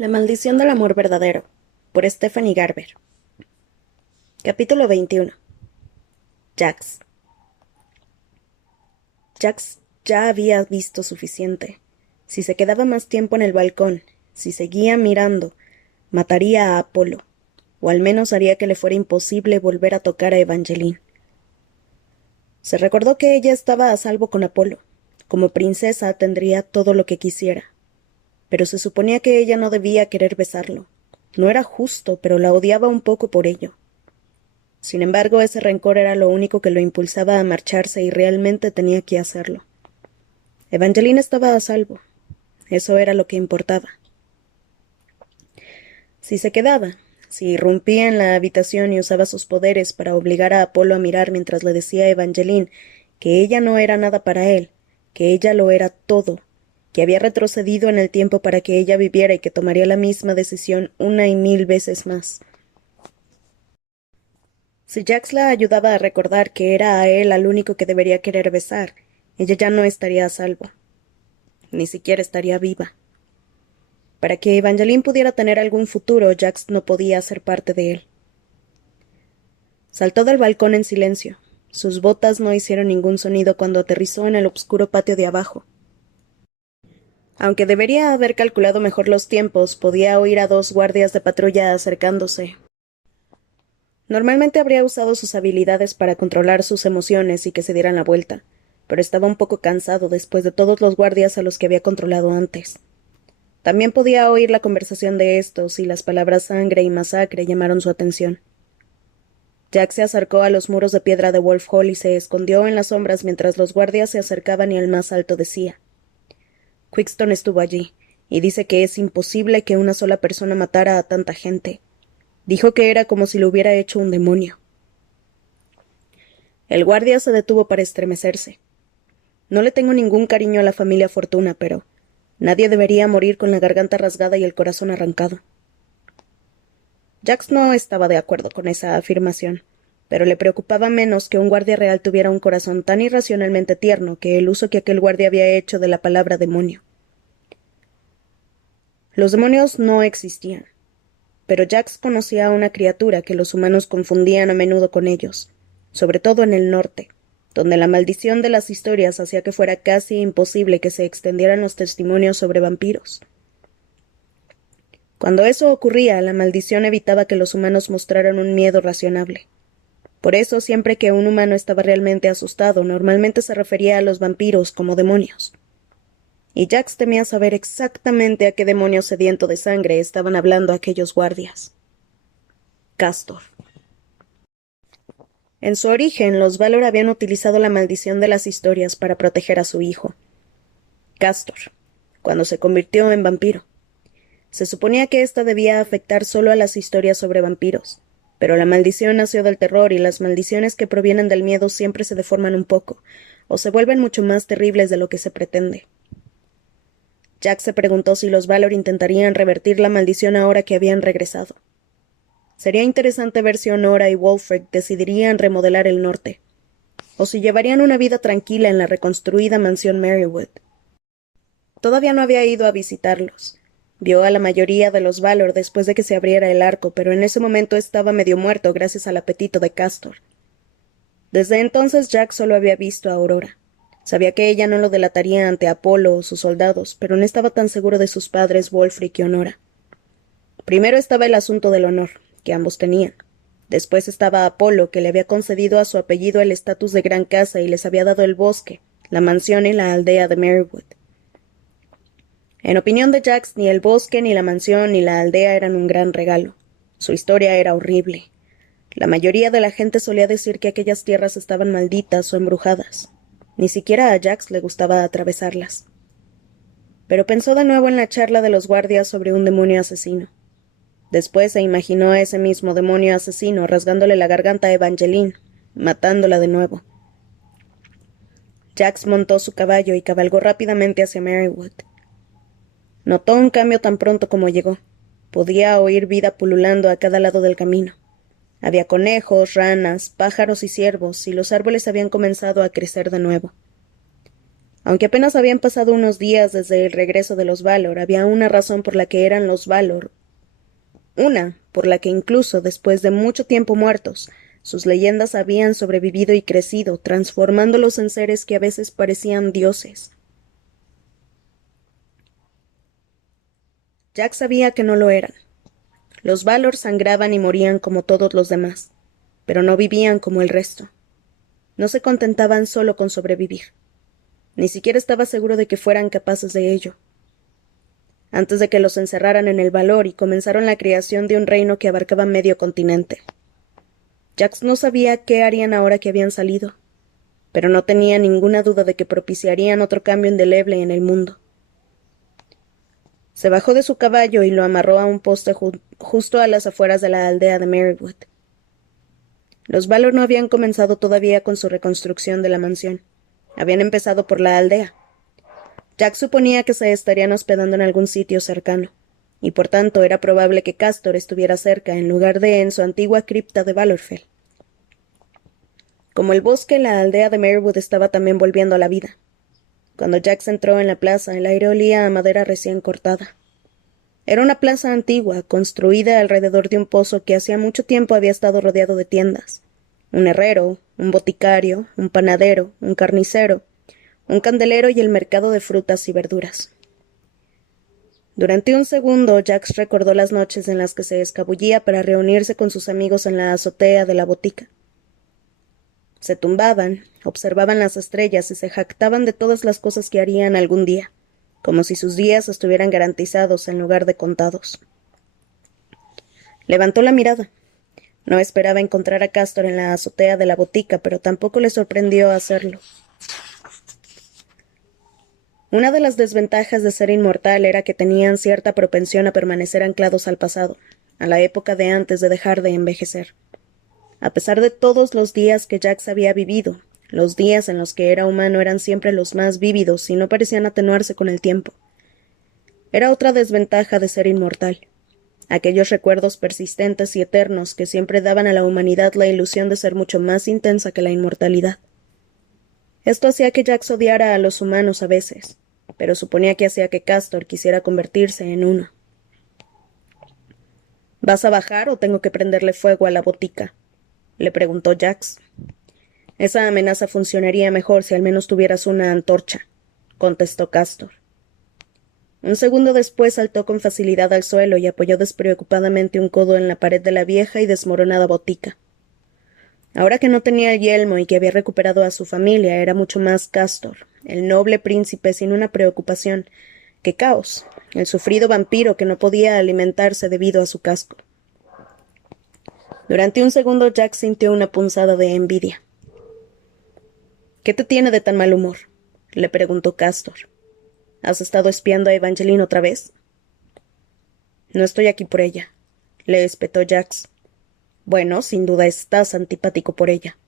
La maldición del amor verdadero, por Stephanie Garber. Capítulo 21. Jax. Jax ya había visto suficiente. Si se quedaba más tiempo en el balcón, si seguía mirando, mataría a Apolo, o al menos haría que le fuera imposible volver a tocar a Evangeline. Se recordó que ella estaba a salvo con Apolo. Como princesa tendría todo lo que quisiera. Pero se suponía que ella no debía querer besarlo. No era justo, pero la odiaba un poco por ello. Sin embargo, ese rencor era lo único que lo impulsaba a marcharse y realmente tenía que hacerlo. Evangeline estaba a salvo. Eso era lo que importaba. Si se quedaba, si irrumpía en la habitación y usaba sus poderes para obligar a Apolo a mirar mientras le decía a Evangeline que ella no era nada para él, que ella lo era todo, que había retrocedido en el tiempo para que ella viviera y que tomaría la misma decisión una y mil veces más. Si Jax la ayudaba a recordar que era a él al único que debería querer besar, ella ya no estaría a salvo. Ni siquiera estaría viva. Para que Evangeline pudiera tener algún futuro, Jax no podía ser parte de él. Saltó del balcón en silencio. Sus botas no hicieron ningún sonido cuando aterrizó en el oscuro patio de abajo. Aunque debería haber calculado mejor los tiempos, podía oír a dos guardias de patrulla acercándose. Normalmente habría usado sus habilidades para controlar sus emociones y que se dieran la vuelta, pero estaba un poco cansado después de todos los guardias a los que había controlado antes. También podía oír la conversación de estos, y las palabras sangre y masacre llamaron su atención. Jack se acercó a los muros de piedra de Wolf Hall y se escondió en las sombras mientras los guardias se acercaban y el más alto decía: Quickston estuvo allí, y dice que es imposible que una sola persona matara a tanta gente. Dijo que era como si lo hubiera hecho un demonio. El guardia se detuvo para estremecerse. No le tengo ningún cariño a la familia Fortuna, pero nadie debería morir con la garganta rasgada y el corazón arrancado. Jax no estaba de acuerdo con esa afirmación, pero le preocupaba menos que un guardia real tuviera un corazón tan irracionalmente tierno que el uso que aquel guardia había hecho de la palabra demonio. Los demonios no existían, pero Jax conocía a una criatura que los humanos confundían a menudo con ellos, sobre todo en el norte, donde la maldición de las historias hacía que fuera casi imposible que se extendieran los testimonios sobre vampiros. Cuando eso ocurría, la maldición evitaba que los humanos mostraran un miedo razonable. Por eso, siempre que un humano estaba realmente asustado, normalmente se refería a los vampiros como demonios. Y Jax temía saber exactamente a qué demonio sediento de sangre estaban hablando aquellos guardias. Castor. En su origen, los Valor habían utilizado la maldición de las historias para proteger a su hijo, Castor, cuando se convirtió en vampiro. Se suponía que ésta debía afectar solo a las historias sobre vampiros, pero la maldición nació del terror y las maldiciones que provienen del miedo siempre se deforman un poco, o se vuelven mucho más terribles de lo que se pretende. Jack se preguntó si los Valor intentarían revertir la maldición ahora que habían regresado. Sería interesante ver si Honora y Wolfric decidirían remodelar el norte, o si llevarían una vida tranquila en la reconstruida mansión Merrywood. Todavía no había ido a visitarlos. Vio a la mayoría de los Valor después de que se abriera el arco, pero en ese momento estaba medio muerto gracias al apetito de Castor. Desde entonces Jack solo había visto a Aurora. Sabía que ella no lo delataría ante Apolo o sus soldados, pero no estaba tan seguro de sus padres Wolfric y Honora. Primero estaba el asunto del honor, que ambos tenían. Después estaba Apolo, que le había concedido a su apellido el estatus de gran casa y les había dado el bosque, la mansión y la aldea de Merrywood. En opinión de Jax, ni el bosque, ni la mansión, ni la aldea eran un gran regalo. Su historia era horrible. La mayoría de la gente solía decir que aquellas tierras estaban malditas o embrujadas. Ni siquiera a Jax le gustaba atravesarlas. Pero pensó de nuevo en la charla de los guardias sobre un demonio asesino. Después se imaginó a ese mismo demonio asesino rasgándole la garganta a Evangeline, matándola de nuevo. Jax montó su caballo y cabalgó rápidamente hacia Merrywood. Notó un cambio tan pronto como llegó. Podía oír vida pululando a cada lado del camino. Había conejos, ranas, pájaros y ciervos, y los árboles habían comenzado a crecer de nuevo. Aunque apenas habían pasado unos días desde el regreso de los Valor, había una razón por la que eran los Valor. Una por la que incluso después de mucho tiempo muertos, sus leyendas habían sobrevivido y crecido, transformándolos en seres que a veces parecían dioses. Jack sabía que no lo eran. Los Valor sangraban y morían como todos los demás, pero no vivían como el resto. No se contentaban solo con sobrevivir. Ni siquiera estaba seguro de que fueran capaces de ello. Antes de que los encerraran en el Valor y comenzaron la creación de un reino que abarcaba medio continente. Jax no sabía qué harían ahora que habían salido, pero no tenía ninguna duda de que propiciarían otro cambio indeleble en el mundo. Se bajó de su caballo y lo amarró a un poste justo a las afueras de la aldea de Marywood. Los Valor no habían comenzado todavía con su reconstrucción de la mansión. Habían empezado por la aldea. Jack suponía que se estarían hospedando en algún sitio cercano, y por tanto era probable que Castor estuviera cerca en lugar de en su antigua cripta de Valorfell. Como el bosque, la aldea de Marywood estaba también volviendo a la vida. Cuando Jack entró en la plaza, el aire olía a madera recién cortada. Era una plaza antigua, construida alrededor de un pozo que hacía mucho tiempo había estado rodeado de tiendas. Un herrero, un boticario, un panadero, un carnicero, un candelero y el mercado de frutas y verduras. Durante un segundo, Jack recordó las noches en las que se escabullía para reunirse con sus amigos en la azotea de la botica. Se tumbaban, observaban las estrellas y se jactaban de todas las cosas que harían algún día, como si sus días estuvieran garantizados en lugar de contados. Levantó la mirada. No esperaba encontrar a Castor en la azotea de la botica, pero tampoco le sorprendió hacerlo. Una de las desventajas de ser inmortal era que tenían cierta propensión a permanecer anclados al pasado, a la época de antes de dejar de envejecer. A pesar de todos los días que Jax había vivido, los días en los que era humano eran siempre los más vívidos y no parecían atenuarse con el tiempo. Era otra desventaja de ser inmortal. Aquellos recuerdos persistentes y eternos que siempre daban a la humanidad la ilusión de ser mucho más intensa que la inmortalidad. Esto hacía que Jax odiara a los humanos a veces, pero suponía que hacía que Castor quisiera convertirse en uno. ¿Vas a bajar o tengo que prenderle fuego a la botica?, le preguntó Jax. Esa amenaza funcionaría mejor si al menos tuvieras una antorcha, contestó Castor. Un segundo después saltó con facilidad al suelo y apoyó despreocupadamente un codo en la pared de la vieja y desmoronada botica. Ahora que no tenía el yelmo y que había recuperado a su familia, era mucho más Castor, el noble príncipe sin una preocupación, que Caos, el sufrido vampiro que no podía alimentarse debido a su casco. Durante un segundo Jack sintió una punzada de envidia. ¿Qué te tiene de tan mal humor?, le preguntó Castor. ¿Has estado espiando a Evangeline otra vez? No estoy aquí por ella, le espetó Jax. Bueno, sin duda estás antipático por ella.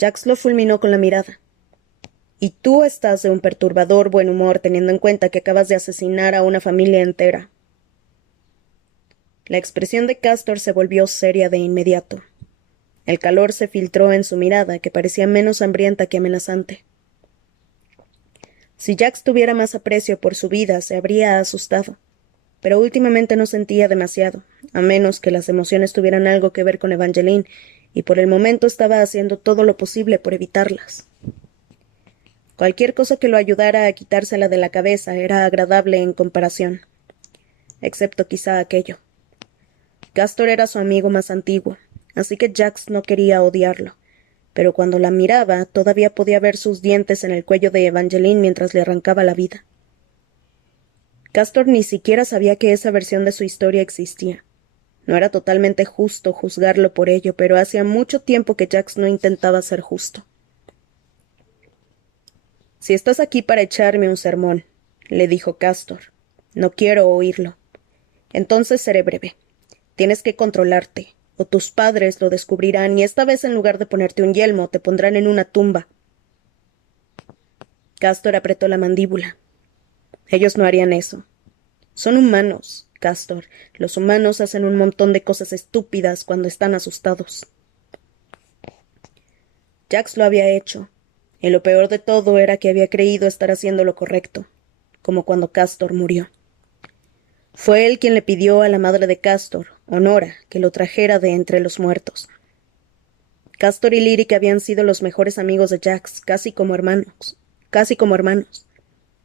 Jax lo fulminó con la mirada. Y tú estás de un perturbador buen humor teniendo en cuenta que acabas de asesinar a una familia entera. La expresión de Castor se volvió seria de inmediato. El calor se filtró en su mirada, que parecía menos hambrienta que amenazante. Si Jax tuviera más aprecio por su vida, se habría asustado, pero últimamente no sentía demasiado, a menos que las emociones tuvieran algo que ver con Evangeline, y por el momento estaba haciendo todo lo posible por evitarlas. Cualquier cosa que lo ayudara a quitársela de la cabeza era agradable en comparación, excepto quizá aquello. Castor era su amigo más antiguo, así que Jax no quería odiarlo, pero cuando la miraba todavía podía ver sus dientes en el cuello de Evangeline mientras le arrancaba la vida. Castor ni siquiera sabía que esa versión de su historia existía. No era totalmente justo juzgarlo por ello, pero hacía mucho tiempo que Jax no intentaba ser justo. Si estás aquí para echarme un sermón, le dijo Castor, no quiero oírlo. Entonces seré breve. Tienes que controlarte, o tus padres lo descubrirán y esta vez en lugar de ponerte un yelmo te pondrán en una tumba. Castor apretó la mandíbula. Ellos no harían eso. Son humanos, Castor. Los humanos hacen un montón de cosas estúpidas cuando están asustados. Jax lo había hecho. Y lo peor de todo era que había creído estar haciendo lo correcto, como cuando Castor murió. Fue él quien le pidió a la madre de Castor, Honora, que lo trajera de entre los muertos. Castor y Lyric habían sido los mejores amigos de Jax, casi como hermanos.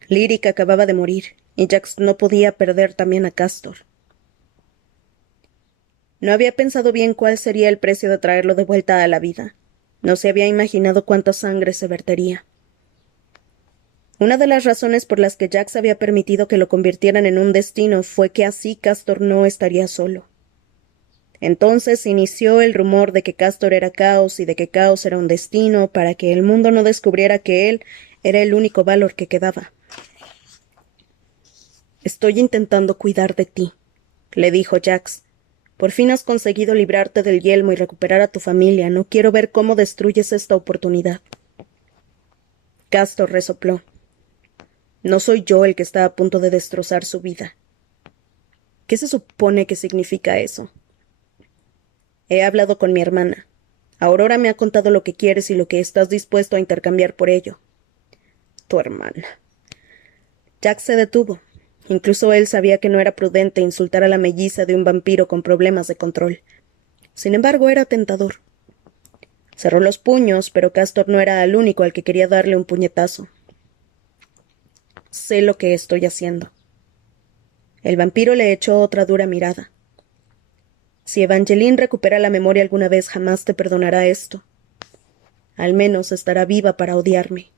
Lyric acababa de morir, y Jax no podía perder también a Castor. No había pensado bien cuál sería el precio de traerlo de vuelta a la vida. No se había imaginado cuánta sangre se vertería. Una de las razones por las que Jax había permitido que lo convirtieran en un destino fue que así Castor no estaría solo. Entonces inició el rumor de que Castor era Caos y de que Caos era un destino para que el mundo no descubriera que él era el único valor que quedaba. «Estoy intentando cuidar de ti», le dijo Jax. «Por fin has conseguido librarte del yelmo y recuperar a tu familia. No quiero ver cómo destruyes esta oportunidad». Castor resopló. «No soy yo el que está a punto de destrozar su vida». «¿Qué se supone que significa eso?» «He hablado con mi hermana. Aurora me ha contado lo que quieres y lo que estás dispuesto a intercambiar por ello». «Tu hermana». Jax se detuvo. Incluso él sabía que no era prudente insultar a la melliza de un vampiro con problemas de control. Sin embargo, era tentador. Cerró los puños, pero Castor no era el único al que quería darle un puñetazo. «Sé lo que estoy haciendo». El vampiro le echó otra dura mirada. «Si Evangeline recupera la memoria alguna vez, jamás te perdonará esto. Al menos estará viva para odiarme».